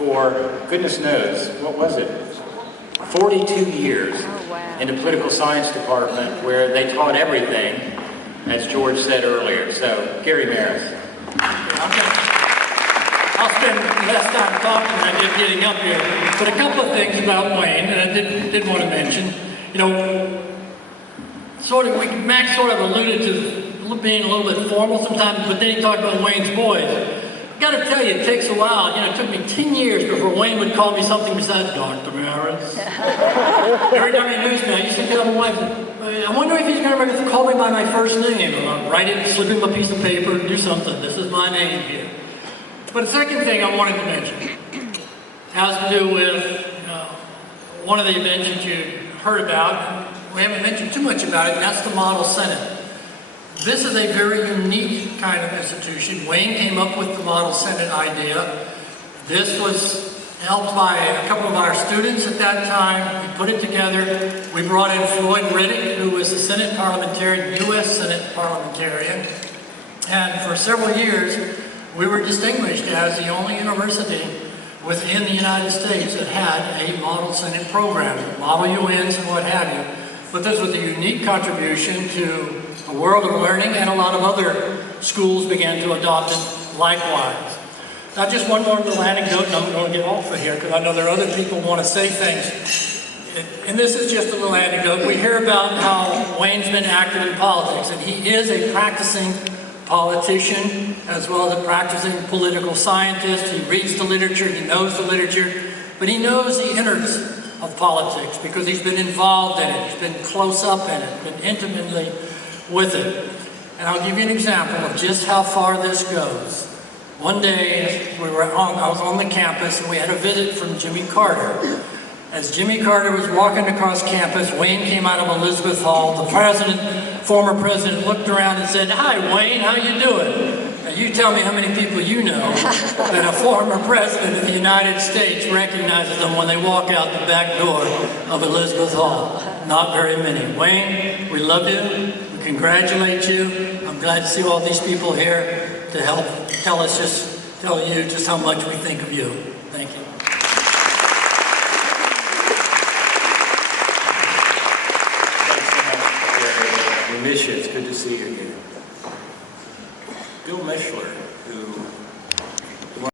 for, goodness knows, what was it? 42 years in the political science department where they taught everything, as George said earlier. So, Gary Maris. I'll spend less time talking than I did getting up here. But a couple of things about Wayne that I did want to mention. You know, Max sort of alluded to being a little bit formal sometimes, but then he talked about Wayne's boys. I got to tell you, it takes a while. You know, it took me 10 years before Wayne would call me something besides Dr. Maris. Every time he news me, I used to tell my wife, I wonder if he's going to call me by my first name. I'll write it, slip him a piece of paper, do something. This is my name here. But the second thing I wanted to mention has to do with one of the inventions you heard about. We haven't mentioned too much about it, and that's the Model Senate. This is a very unique kind of institution. Wayne came up with the Model Senate idea. This was helped by a couple of our students at that time. We put it together. We brought in Floyd Riddick, who was a Senate parliamentarian, U.S. Senate parliamentarian. And for several years, we were distinguished as the only university within the United States that had a Model Senate program, Model UNs and what have you. But this was a unique contribution to the world of learning, and a lot of other schools began to adopt it likewise. Now, just one more little anecdote, and I'm going to get off of here because I know there are other people who want to say things. And this is just a little anecdote. We hear about how Wayne's been active in politics, and he is a practicing politician as well as a practicing political scientist. He reads the literature, he knows the literature, but he knows the innards of politics because he's been involved in it, he's been close up in it, been intimately with it. And I'll give you an example of just how far this goes. One day, I was on the campus and we had a visit from Jimmy Carter. As Jimmy Carter was walking across campus, Wayne came out of Elizabeth Hall. The former president, looked around and said, "Hi, Wayne, how you doing?" Now, you tell me how many people you know that a former president of the United States recognizes them when they walk out the back door of Elizabeth Hall. Not very many. Wayne, we love you. We congratulate you. I'm glad to see all these people here to help tell you just how much we think of you. Thank you. We miss you. It's good to see you again. Bill Mishler.